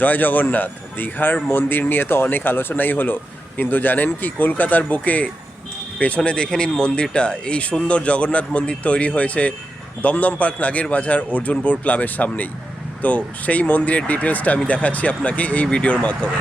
জয় জগন্নাথ। দীঘার মন্দির নিয়ে তো অনেক আলোচনাই হলো, কিন্তু জানেন কি, কলকাতার বুকে পেছনে দেখে নিন মন্দিরটা, এই সুন্দর জগন্নাথ মন্দির তৈরি হয়েছে দমদম পার্ক নাগের বাজার অর্জুনপুর ক্লাবের সামনেই। তো সেই মন্দিরের ডিটেলসটা আমি দেখাচ্ছি আপনাকে এই ভিডিওর মাধ্যমে।